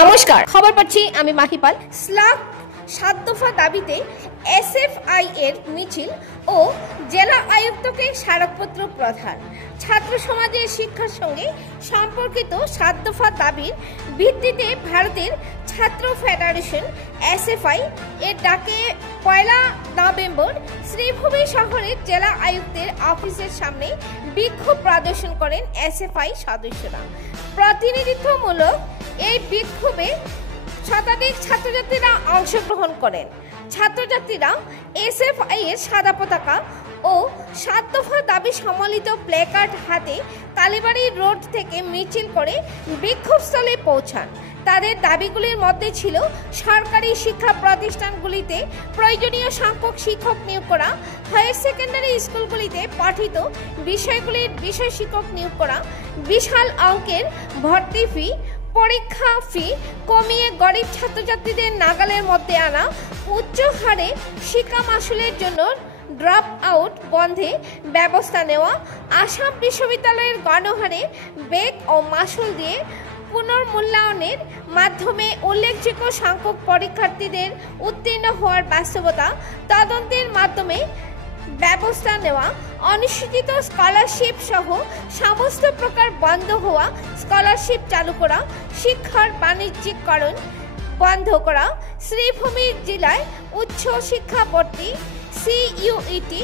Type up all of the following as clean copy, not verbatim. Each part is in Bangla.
নমস্কার, খবর পাচ্ছি আমি মাহিপাল। স্লাগ ৭ দফা দাবিতে এসএফআই এর মিছিল ও জেলা আয়ুক্তকে স্মারকপত্র প্রদান। ছাত্র সমাজের শিক্ষার সঙ্গে সম্পর্কিত ৭ দফা দাবির ভিত্তিতে ভারতের ছাত্র ফেডারেশন এসএফআই এর ডাকে ১ নভেম্বর শ্রীভূমি শহরের জেলা আয়ুক্তের অফিসের সামনে বিক্ষোভ প্রদর্শন করেন এসএফআই সদস্যরা। প্রতিনিধিত্বমূলক এই বিক্ষোভে শতাধিক ছাত্রছাত্রীরা অংশগ্রহণ করেন। ছাত্রছাত্রীরা এসএফআই এর সাদা পতাকা ও ৭ দফা দাবি সম্বলিত প্ল্যাকার্ড হাতে কালীবাড়ি রোড থেকে মিছিল করে বিক্ষোভস্থলে পৌঁছান। তাদের দাবিগুলির মধ্যে ছিল সরকারি শিক্ষা প্রতিষ্ঠানগুলিতে প্রয়োজনীয় সংখ্যক শিক্ষক নিয়োগ করা, হায়ার সেকেন্ডারি স্কুলগুলিতে পঠিত বিষয়গুলির বিষয় শিক্ষক নিয়োগ করা, বিশাল অঙ্কের ভর্তি ফি, পরীক্ষা ফি কমিয়ে গরিব ছাত্রছাত্রীদের নাগালের মধ্যে আনা, উচ্চ হারে শিক্ষা মাসুলের জন্য ড্রপ আউট বন্ধে ব্যবস্থা নেওয়া, আসাম বিশ্ববিদ্যালয়ের গণহারে বেগ ও মাসুল দিয়ে পুনর্মূল্যায়নের মাধ্যমে উল্লেখযোগ্য সংখ্যক পরীক্ষার্থীদের উত্তীর্ণ হওয়ার বাস্তবতা তদন্তের মাধ্যমে ব্যবস্থা নেওয়া, অনুসূচিত স্কলারশিপ সহ সমস্ত প্রকার বন্ধ হওয়া স্কলারশিপ চালু করা, শিক্ষার বাণিজ্যিকরণ বন্ধ করা, শ্রীভূমি জেলায় উচ্চ শিক্ষা ভর্তি সিইউইটি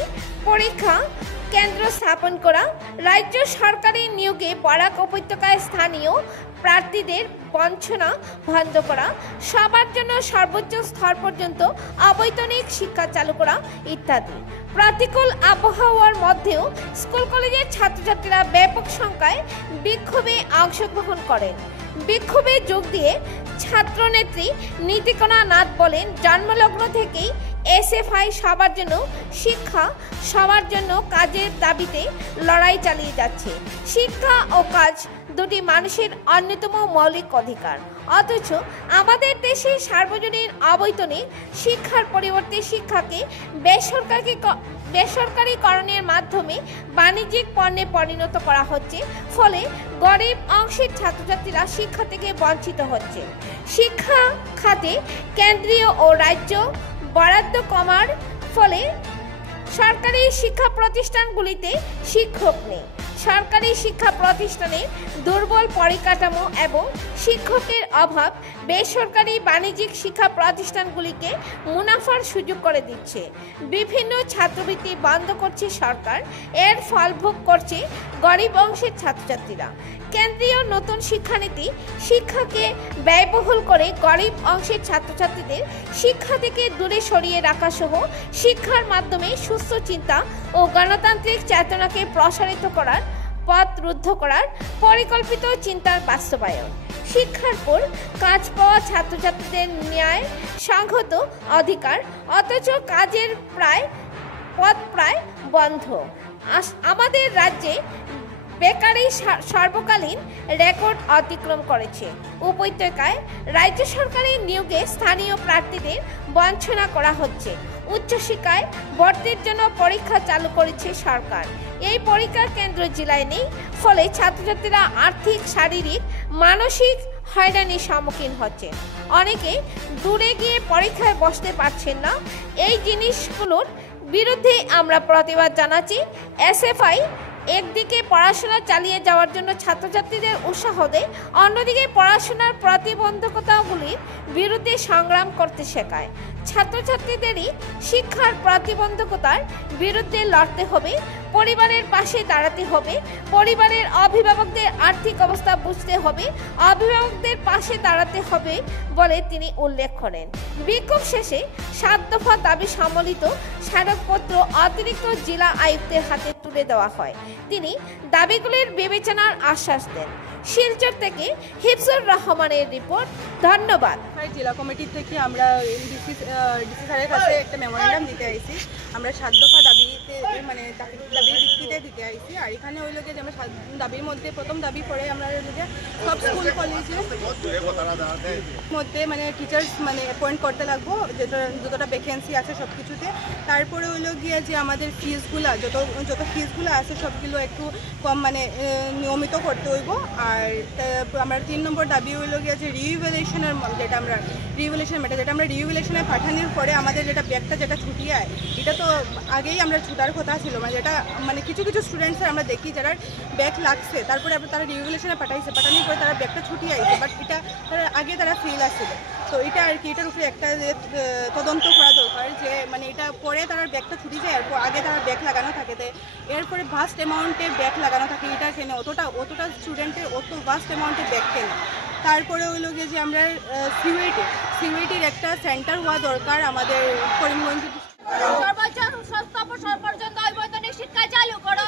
পরীক্ষা কেন্দ্র স্থাপন করা, রাজ্য সরকারি নিয়োগে বরাক উপত্যকায় স্থানীয় প্রার্থীদের বঞ্চনা বন্ধ করা, সবার জন্য সর্বোচ্চ স্তর পর্যন্ত অবৈতনিক শিক্ষা চালু করা ইত্যাদি। প্রতিকূল আবহাওয়ার মধ্যেও স্কুল কলেজের ছাত্রছাত্রীরা ব্যাপক সংখ্যায় বিক্ষোভে অংশগ্রহণ করেন। বিক্ষোভে যোগ দিয়ে ছাত্রনেত্রী নীতিকণা নাথ বলেন, জন্মলগ্ন থেকেই এসএফআই সবার জন্য শিক্ষা, সবার জন্য কাজের দাবিতে লড়াই চালিয়ে যাচ্ছে। শিক্ষা ও কাজ দুটি মানুষের অন্যতম মৌলিক অধিকার, অথচ আমাদের দেশে সার্বজনীন অবৈতনিক শিক্ষার পরিবর্তে শিক্ষাকে বেসরকারীকরণের মাধ্যমে বাণিজ্যিক পণ্যে পরিণত করা হচ্ছে। ফলে গরিব অংশের ছাত্রছাত্রীরা শিক্ষা থেকে বঞ্চিত হচ্ছে। শিক্ষা খাতে কেন্দ্রীয় ও রাজ্য বরাদ্দ কমার ফলে সরকারি শিক্ষা প্রতিষ্ঠানগুলিতে শিক্ষক নেই। সরকারি শিক্ষা প্রতিষ্ঠানের দুর্বল পরিকাঠামো এবং শিক্ষকের অভাব বেসরকারি বাণিজ্যিক শিক্ষা প্রতিষ্ঠানগুলিকে মুনাফার সুযোগ করে দিচ্ছে। বিভিন্ন ছাত্রবৃত্তি বন্ধ করছে সরকার, এর ফল ভোগ করছে গরিব অংশের ছাত্রছাত্রীরা। কেন্দ্রীয় নতুন শিক্ষানীতি শিক্ষাকে ব্যয়বহুল করে গরিব অংশের ছাত্রছাত্রীদের শিক্ষা থেকে দূরে সরিয়ে রাখা সহ শিক্ষার মাধ্যমে সুস্থ চিন্তা ও গণতান্ত্রিক চেতনাকে প্রসারিত করার পথ রুদ্ধ করার পরিকল্পিত চিন্তার বাস্তবায়ন। শিক্ষার পর কাজ পাওয়া ছাত্রছাত্রীদের ন্যায় সংহত অধিকার, অথচ কাজের পথ প্রায় বন্ধ। আমাদের রাজ্যে বেকারি সর্বকালীন রেকর্ড অতিক্রম করেছে। উপত্যকায় রাজ্য সরকারের নিয়োগে স্থানীয় প্রার্থীদের বঞ্চনা করা হচ্ছে। উচ্চশিক্ষায় ভর্তির জন্য পরীক্ষা চালু করেছে সরকার, এই পরীক্ষা কেন্দ্র জেলায় নেই। ফলে ছাত্রছাত্রীরা আর্থিক, শারীরিক, মানসিক হয়রানির সম্মুখীন হচ্ছে। অনেকে দূরে গিয়ে পরীক্ষায় বসতে পারছেন না। এই জিনিসগুলোর বিরুদ্ধে আমরা প্রতিবাদ জানাচ্ছি। এসএফআই একদিকে পড়াশোনা চালিয়ে যাওয়ার জন্য ছাত্রছাত্রীদের উৎসাহ দেয়, অন্যদিকে পড়াশোনার প্রতিবন্ধকতাগুলির বিরুদ্ধে সংগ্রাম করতে শেখায়। ছাত্রছাত্রীদেরই শিক্ষার প্রতিবন্ধকতার বিরুদ্ধে লড়তে হবে, পরিবারের পাশে দাঁড়াতে হবে, পরিবারের অভিভাবকদের আর্থিক অবস্থা বুঝতে হবে, অভিভাবকদের পাশে দাঁড়াতে হবে বলে তিনি উল্লেখ করেন। বিক্ষোভ শেষে ৭ দফা দাবি সম্বলিত স্মারকপত্র অতিরিক্ত জেলা আয়ুক্তের হাতে তুলে দেওয়া হয়। তিনি দাবিগুলির বিবেচনার আশ্বাস দেন। শিলচর থেকে হিফজুর রহমানের রিপোর্ট। ধন্যবাদ। জেলা কমিটির থেকে আমরা ডিসি স্যারের কাছে একটা মেমোরেন্ডাম দিতে আইছি। আমরা ৭ দফা দাবিতে মানে দাবির ভিত্তিতে দিতে আইছি। আর এখানে হইল যে আমরা দাবির মধ্যে প্রথম দাবি করে আমরা সব স্কুল কলেজের মধ্যে মানে টিচার্স মানে অ্যাপয়েন্ট করতে লাগবো, যতটা ভ্যাকেন্সি আছে সব কিছুতে। তারপরে হইল গিয়ে যে আমাদের ফিজগুলো যত ফিজগুলো আছে সবগুলো একটু কম মানে নিয়মিত করতে হইব। আর আমরা ৩ নম্বর দাবি হইল গিয়ে যে রিইভ্যালুয়েশন রিভ্যালুয়েশনের যেটা আমরা রিভ্যালুয়েশন ম্যাটার যেটা আমরা রিভ্যালুয়েশনে পাঠানোর পরে আমাদের যেটা ব্যাগটা যেটা ছুটিয়ে আয় এটা তো আগেই আমরা ছুটার কথা ছিল মানে যেটা মানে কিছু কিছু স্টুডেন্টসের আমরা দেখি যারা ব্যাগ লাগছে তারপরে তারা রিভ্যালুয়েশনে পাঠানোর পরে তারা ব্যাগটা ছুটিয়ে আইছে বাট এটা তারা আগে তারা ফেল আসছিল তো এটা আর কি এটার উপরে একটা তদন্ত করা দরকার যে মানে এটা পরে তারা ব্যাগটা ছুটি যায় এরপর আগে তারা ব্যাগ লাগানো থাকে এরপরে ভাস্ট অ্যামাউন্টে ব্যাগ লাগানো থাকে এটা কেনে অতটা স্টুডেন্টের অত ভাস্ট অ্যামাউন্টে ব্যাগ কেনে তারপরে হইল গিয়ে যে আমরা সিউরিটির একটা সেন্টার হওয়া দরকার আমাদের করিমগঞ্জ সর্বোচ্চ পর্যন্ত অবৈতনিক শিক্ষা চালু করো